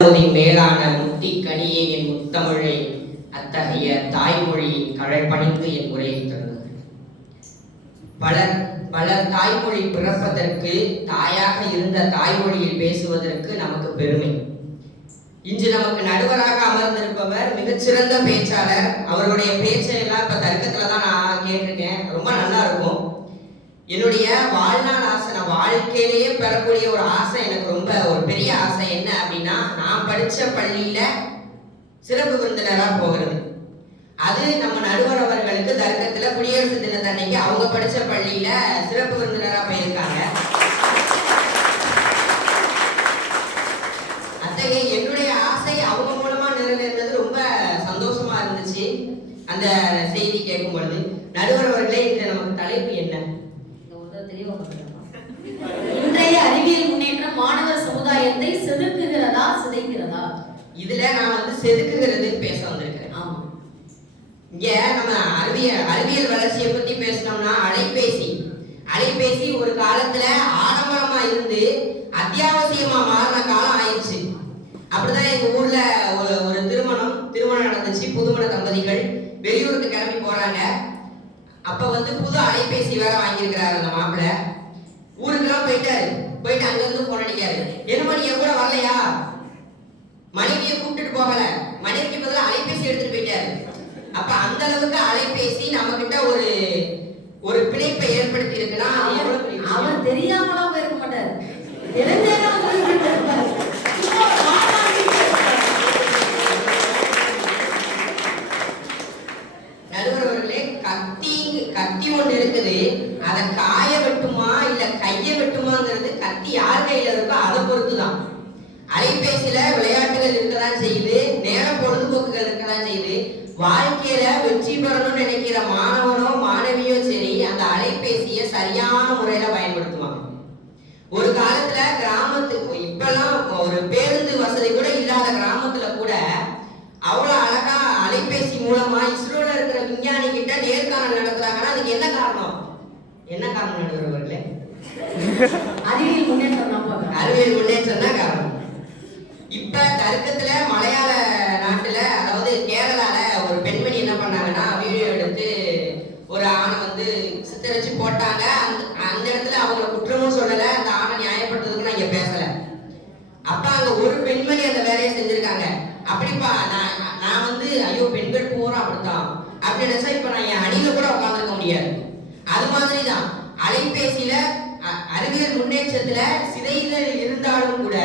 மேலான முத்தி கனியே என் முத்தமிழை அத்தகைய தாய்மொழியின் கழற்பணிந்து என் உரையை தருகிறது. பலர் தாய்மொழி பிறப்பதற்கு தாயாக இருந்த தாய்மொழியில் பேசுவதற்கு நமக்கு பெருமை. இன்று நமக்கு நடுவராக அமர்ந்திருப்பவர் மிகச்சிறந்த பேச்சாளர். அவருடைய பேச்சையெல்லாம் இப்ப தர்க்கத்துல தான் நான் கேட்டிருக்கேன். ரொம்ப நல்லா இருக்கும். என்னுடைய வாழ்நாள் ஆசை, நான் வாழ்க்கையிலேயே பெறக்கூடிய ஒரு ஆசை, எனக்கு ரொம்ப ஒரு பெரிய ஆசை என்ன அப்படின்னா, நான் படிச்ச பள்ளியில சிறப்பு விருந்தினரா போகிறது. அது நம்ம நடுவர் அவர்களுக்கு தர்க்கத்துல குடியரசு தினத்தன்னைக்கு அவங்க படிச்ச பள்ளியில சிறப்பு விருந்தினரா போயிருக்காங்க. அத்தகைய என்னுடைய ஆசை அவங்க மூலமா நிறைவேறது ரொம்ப சந்தோஷமா இருந்துச்சு அந்த செய்தி கேட்கும் பொழுது. நடுவர் அவர்களே, இன்று நமக்கு தலைப்பு என்ன? இன்றைய அறிவியல் முன்னேற்றம் மாணவர் சமுதாயத்தை செதுக்குகிறதா சிதைக்கிறதா? இதுல நான் செதுக்குகிறது பேச வந்திருக்கிறேன். ஆமா, இங்க நம்ம அறிவியல் வளர்ச்சியை பத்தி பேசணும்னா அலைபேசி ஒரு காலத்துல ஆடம்பரமா இருந்து அத்தியாவசியமா மாறின காலம் ஆயிடுச்சு. அப்படிதான் எங்க ஊர்ல ஒரு திருமணம் நடந்துச்சு. புதுமண தம்பதிகள் வெளியூருக்கு கிளம்பி போறாங்க. அப்ப புது அலைபேசி வேற வாங்கியிருக்கிறாரு அந்த மாப்பிள்ள. ஊருக்கெல்லாம் போயிட்டு அங்க இருந்து போன் அடிக்காரு. என்ன நீ கூட வரலையா? மனைவியை கூப்பிட்டுட்டு போகல, மனைவிக்கு பதிலாக அலைபேசி எடுத்துட்டு போயிட்டாரு. அப்ப அந்த அளவுக்கு அலைபேசி நம்ம கிட்ட ஒரு பிணைப்பை ஏற்படுத்தி இருக்குன்னா அவர் தெரியாமலாம் போயிருக்க மாட்டாரு. நடுவர்களே, கத்தி ஒண்ணு இருக்குது. அதை காய வெட்டுமா இல்ல கைய வெட்டுமாங்கிறது கத்தி யார் கையில இருக்கோ அதை பொறுத்துதான். அலைபேசியில விளையாட்டுகள் இருக்கதான் செய்யுது, நேர பொழுதுபோக்குகள் இருக்கதான் செய்யுது. வாழ்க்கையில வெற்றி பெறணும்னு நினைக்கிற மாணவனோ மாணவியோ சரி, அந்த அலைபேசியை சரியான முறையில பயன்படுத்துவாங்க. ஒரு காலத்துல இப்பெல்லாம் ஒரு பேருந்து வசதி கூட இல்லாத கிராமத்துல கூட அவ்வளவு அழகா அலைபேசி மூலமா இஸ்ரோல இருக்கிற விஞ்ஞானி கிட்ட நேர்காணல் நடத்துறாங்கன்னா அதுக்கு என்ன காரணம் நடுவர்களே? அறிவியல் முன்னேற்றம் தான் காரணம். இப்ப தர்க்கத்துல மலையாள நாட்டுல, அதாவது கேரளால ஒரு பெண்மணி என்ன பண்ணாங்கன்னா, வீடியோ எடுத்து ஒரு ஆணை சித்தரிச்சு போட்டாங்க. அந்த இடத்துல அவங்க குற்றமும் சொல்லல, அந்த ஆணை நியாயப்படுத்துறதுக்கு நான் இங்க பேசல. அப்ப அங்க ஒரு பெண்மணி அந்த வேலையை செஞ்சிருக்காங்க. அப்படிப்பா நான் ஐயோ பெண்கள் போறோம் அப்படித்தான் அப்படி நினைச்சா இப்ப நான் என் அணியில கூட உட்காந்துருக்க முடியாது. அது மாதிரிதான் அலைபேசியில அறிவியல் முன்னேற்றத்துல சிதைதல் இருந்தாலும் கூட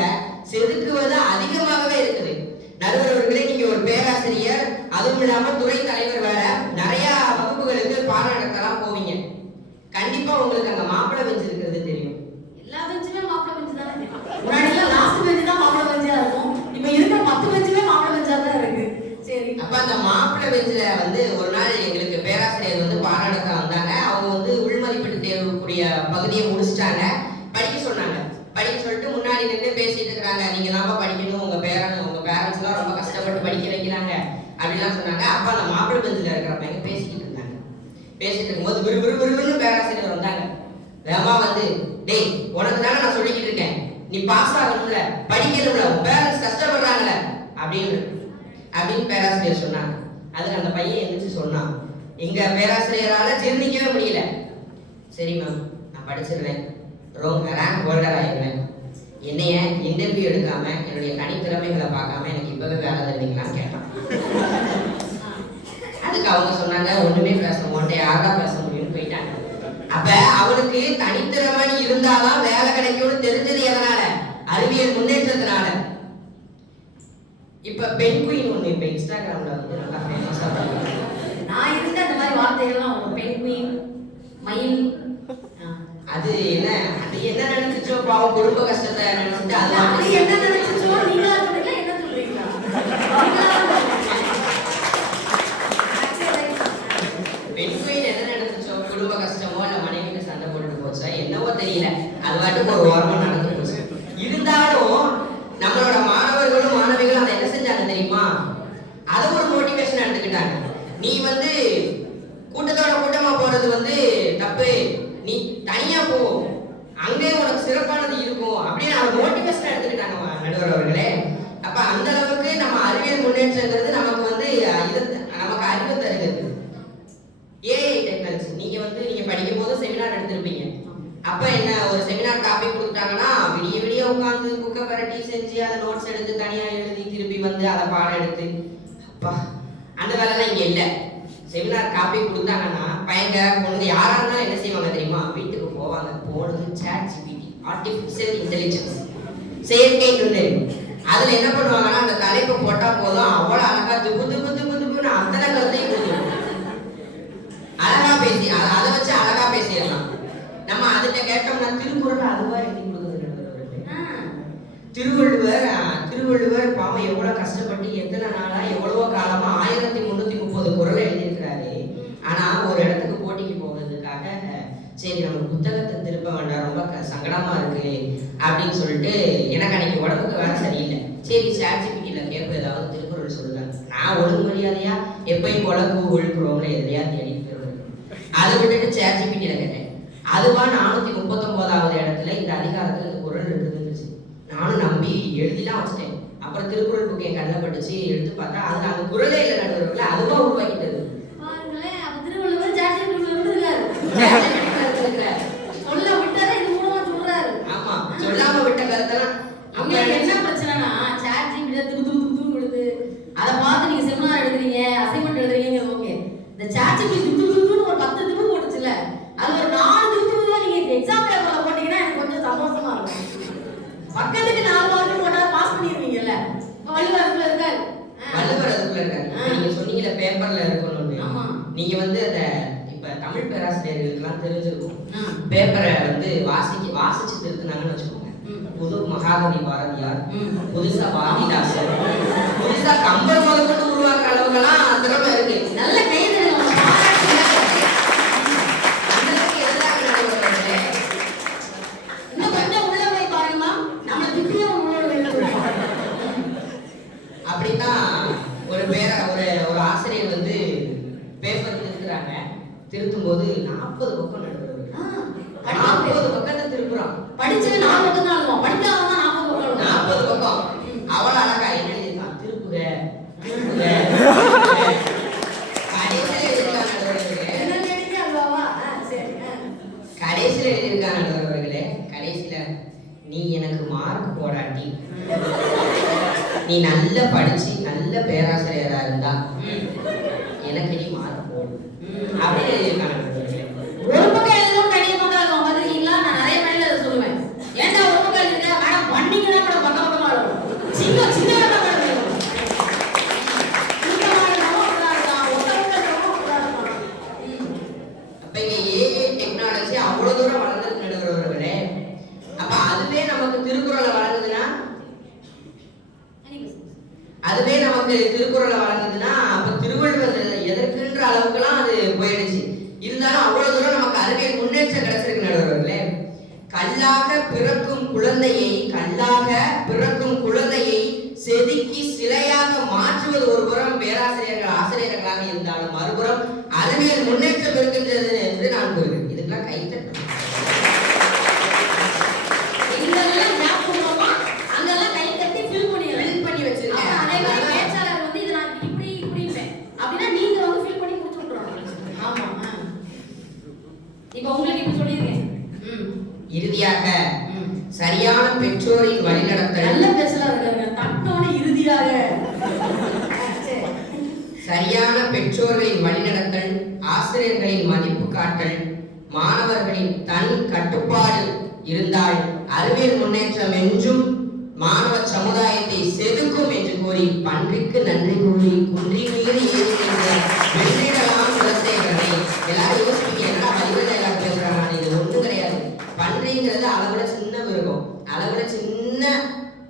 செதுக்குவது அதிகமாகவே இருக்குது. நடுவர் அவர்களே, நீங்க ஒரு பேராசிரியர், அதுவும் இல்லாம துறை தலைவர் வேற, நிறைய வகுப்புகளுக்கு பாடம் நடத்தலாம் போவீங்க. கண்டிப்பா உங்களுக்கு அங்க மாப்பிளை பெஞ்சு இருக்கிறது தெரியும். எல்லா பெஞ்சுமே மாப்பிளை பெஞ்சு தான் இருக்கு. முன்னாடி எல்லாம் லாஸ்ட் பெஞ்சு தான் மாப்பிளை பெஞ்சா இருக்கும். இப்ப இருக்கிற 10 பெஞ்சுமே மாப்பிளை பெஞ்சா தான் இருக்கு. சரி, அப்ப அந்த மாப்பிளை பெஞ்சுல ஒரு நாள் எங்களுக்கு பேராசிரியர் பாடம் நடத்த வந்தாங்க. அவங்க உள்மதிப்பீட்டு தேர்வுக்குரிய பகுதியை முடிச்சிட்டாங்க. படிக்க சொன்னாங்க. படிக்க சொல்லிட்டு முன்னாடி நின்று பேசிட்டு இருக்கிறாங்க. நீங்க தான் படிக்கணும், உங்க பேரண்ட்ஸ் எல்லாம் ரொம்ப கஷ்டப்பட்டு படிக்க வைக்கிறாங்க அப்படிலாம் சொன்னாங்க. அப்ப அந்த மாப்பிளை பெஞ்சுல இருக்கிறப்ப பேசிக்கிட்டு இருந்தாங்க. பேசிட்டு இருக்கும்போது விறுவிறுன்னு பேராசிரியர் வந்தாங்க. வேமா டேய், உனக்கு தானே நான் சொல்லிக்கிட்டு இருக்கேன், நீ பாஸ் ஆகணும்ல, படிக்கணும்ல, உன் பேரண்ட்ஸ் கஷ்டப்படுறாங்கல்ல அப்படின்னு பேராசிரியர் சொன்னாங்க. அதுக்கு அந்த பையன் எழுந்துச்சு சொன்னான், எங்க பேராசிரியரால ஜீர்ணிக்கவே முடியல. சரி மேம், நான் படிச்சிருவேன், ரேங்க் ஹோல்டர் ஆயிடுவேன், என்னைய இன்டர்வியூ எடுக்காம என்னுடைய தனித்திறமைகளை பார்க்காம எனக்கு இப்பவே வேலை தருவீங்களான்னு கேட்டான். அதுக்கு அவங்க சொன்னாங்க, ஒண்ணுமே பேச மாட்டேன், யாரா பேச முடியும்னு போயிட்டாங்க. அப்ப அவனுக்கு தனித்திறமை இருந்தாதான் வேலை கிடைக்கும்னு தெரிஞ்சது எதனால? அறிவியல் முன்னேற்றத்தினால. இப்ப பெண் குயின் ஒண்ணு இப்ப இன்ஸ்டாகிராம்ல நல்லா ஃபேமஸா இருக்கு. நான் இருந்த அந்த மாதிரி வார்த்தைகள்லாம் பெண் குயின், மயில், அது என்ன நினைச்சோ பாவம், குடும்ப கஷ்டத்தை நினைச்சிட்டு அது என்ன நினைச்சோ நீங்க என்ன சொல்றீங்களா? பெண் குயின் என்ன நினைச்சோ, குடும்ப கஷ்டமோ இல்ல மனைவிக்கு சண்டை போட்டுட்டு போச்சா என்னவோ தெரியல, அது பாட்டுக்கு ஒரு ஓரமா நடந்து போச்சு. இருந்தாலும் நம்மளோட மாணவர்களும் மாணவிகளும் அதை என்ன செஞ்சாங்க தெரியுமா? அதை ஒரு மோட்டிவேஷன் எடுத்துக்கிட்டாங்க. நீ கூட்டத்தோட கூட்டமா போறது தப்பு, நீ தனியா போ, அங்கே உனக்கு சிறப்பானது இருக்கும் அப்படின்னு அதை மோட்டிவேஷன் எடுத்துக்கிட்டாங்க நடுவர் அவர்களே. அப்ப முன்னேற்றங்கிறது நமக்கு வந்து நமக்கு அறிவு தருகிறது. ஏஐ டெக்னாலஜி நீங்க படிக்கும் போது செமினார் எடுத்திருப்பீங்க. அப்ப என்ன ஒரு செமினார் டாபிக் கொடுத்தாங்கன்னா விடிய விடிய உட்காந்து புக்கை பரட்டி செஞ்சு அதை நோட்ஸ் எடுத்து தனியா எழுதி திருப்பி வந்து அதை பாடம் எடுத்து அப்பா அந்த வேலைலாம் இங்க இல்லை. செமினார் டாபிக் கொடுத்தாங்கன்னா பையங்க பொண்ணு யாரா இருந்தாலும் என்ன செய்வாங்க தெரியுமா? வீட்டுக்கு போவாங்க. போனது ChatGPT, ஆர்டிஃபிஷியல் இன்டெலிஜென்ஸ், செயற்கை நுண்ணறிவு. அதுல என்ன பண்ணுவாங்கன்னா அந்த தலைப்பு போட்டா போதும் அவ்வளவு அழகா துப்புன்னு அத்தனை கருத்தையும் கொடுத்துருவோம். அழகா பேசி அதை வச்சு அழகா பேசிடலாம். நம்ம அதுல கேட்டோம்னா திருக்குறள் அதுவா எழுதி கொடுக்குறது. திருவள்ளுவர் பாவம் எவ்வளவு கஷ்டப்பட்டு எத்தனை நாளா எவ்வளவோ காலமா 1330 குறளை எழுதியிருக்கிறாரு. ஆனா ஒரு இடத்துக்கு போட்டிக்கு போகிறதுக்காக சரி நம்ம புத்தகத்தை திருப்ப வேண்டாம், ரொம்ப சங்கடமா இருக்கு அப்படின்னு சொல்லிட்டு எனக்கு அன்னைக்கு உடம்புக்கு வேலை சரியில்லை. சரி ChatGPTல கேட்ப ஏதாவது திருக்குறள் சொல்லுங்க. நான் ஒழுங்கு மரியாதையா எப்பயும் போல கூகுள் குரோம்ல எதையா தேடி போயிருவேன். அதை விட்டுட்டு ChatGPTல கேட்டேன். அதுவா 439வது இடத்துல இந்த அதிகாரத்துல இந்த குறள் இருக்குதுன்னு நானும் நம்பி எழுதிலாம் வச்சுட்டேன். அப்புறம் திருக்குறள் புக் என் கண்ணில் பட்டுச்சு, எடுத்து பார்த்தா அந்த குறளே இல்லை நடுவர்கள, அதுவா உருவாக்கிட்டது. பாருங்களேன், அப்ப திருவள்ளுவர் ChatGPTல இருக்காரு. சொல்ல விட்டாரா இது மூலமா சொல்றாரு. ஆமா, சொல்லாம விட்ட கருத்தெல்லாம் அங்க என்ன பிரச்சனைனா ChatGPT தும் கொடுத்து அதை பார்த்து நீங்க செமினார் எழுதுறீங்க, அசைன்மெண்ட் எழுதுறீங்க, ஓகே. இந்த ChatGPT தும் ஒரு 10 திப்பு போட்டுச்சுல, அது ஒரு 4 திப்பு தான் நீங்க எக்ஸாம் பேப்பர்ல போட்டீங்கன்னா எனக்கு கொஞ்சம் சந்தோஷமா இருக்கும். பக்கத்துக்கு 4 மார்க் போட்டா பாஸ் பண்ணிடுவீங்கல்ல. வள்ளுவர் அதுக்குள்ள இருக்காரு. நீங்க சொன்னீங்கல பேப்பர்ல இருக்கணும்னு. நீங்க வந்து அத இப்ப தமிழ் பேராசிரியர்களுக்கெல்லாம் தெரிஞ்சிருக்கும். பேப்பரை வந்து வாசிச்சு திருத்தினாங்கன்னு வச்சுக்கோங்க. புது மகாகவி பாரதியார், புதுசா பாரதிதாசன், புதுசா கம்பர் முதற்கொண்டு உருவாக்குற அளவுக்கெல்லாம் திறமை இருக்கு. நல்ல கைது ஒரு ஆசிரியர் வந்து பேப்பர் திருத்துறாங்க. திருத்தும் போது 40 பக்கம் நடுவர்கள் 40 பக்கத்தை திருப்புறான். படிச்சது 4 பக்கம் தான் இருக்கும், படிக்காம 40 பக்கம். அவ்வளவு அழகா என்ன எழுதிருக்கான்? திருப்புக கடைசியில எழுதியிருக்காங்க நடுவர்களே. கடைசியில நீ எனக்கு மார்க் போடாட்டி, நீ நல்லா படிச்சு நல்ல பேராசிரியரா இருந்தா எனக்கு நீ மார்க் போடு அப்படின்னு எழுதியிருக்காங்க. ஒரு பக்கம் எழுதும் பெரிய பக்கம் இருக்கும் பாத்தீங்களா? நான் நிறைய மேல அதை சொல்லுவேன். ஏன்டா ஒரு பக்கம் எழுதுங்க மேடம், பண்ணீங்கன்னா கூட பக்கம் பக்கமா இருக்கும். சின்ன அப்ப இங்க ஏஐ டெக்னாலஜி அவ்வளவு தூரம் வளர்ந்து நடுவர்களே. அப்ப அதுவே நமக்கு திருக்குறளை வழங்குதுன்னா அப்ப திருவள்ளுவர் எதற்குன்ற அளவுக்குலாம் அது போயிடுச்சு. இருந்தாலும் அவ்வளவு தூரம் நமக்கு அறிவியல் முன்னேற்றம் கிடைச்சிருக்கு நடுவர்களே. கல்லாக பிறக்கும் குழந்தையை செதுக்கி சிலையாக மாற்றுவது ஒரு புறம் பேராசிரியர்கள் ஆசிரியர்களாக இருந்தாலும் மறுபுறம் அறிவியல் முன்னேற்றம் இருக்கின்றது என்று நான் கூறுகிறேன். இதுக்கெல்லாம் கைத்தட்டும். இறுதியாக சரியான பெற்றோரின் வழிநடத்தல். நல்ல பேசலாம் இருக்காங்க. தட்டோட இறுதியாக சரியான பெற்றோர்களின் வழிநடத்தல், ஆசிரியர்களின் மதிப்பு காட்டல், மாணவர்களின் தனி கட்டுப்பாடு இருந்தால் அறிவியல் முன்னேற்றம் என்றும் மாணவ சமுதாயத்தை செதுக்கும் என்று கூறி பன்றிக்கு நன்றி கூறி குன்றி மீறி வெற்றிடலாம் குலசேகரனை. எல்லாரும் யோசிப்பீங்க, என்ன வழிகள் எல்லாம் பேசுறாங்க. இது ஒன்றும் கிடையாது. பன்றிங்கிறது அளவுல சின்ன மிருகம். அளவுல சின்ன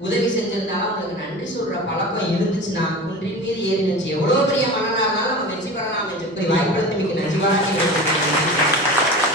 உதவி செஞ்சிருந்தாலும் அவங்களுக்கு நன்றி சொல்ற பழக்கம் இருந்துச்சுன்னா குன்றின் மீது ஏறி நின்று எவ்வளவு பெரிய மன்னனா இருந்தாலும் நம்ம வெற்றி பெறலாம் என்று கூறி வாய்ப்பு நன்றி.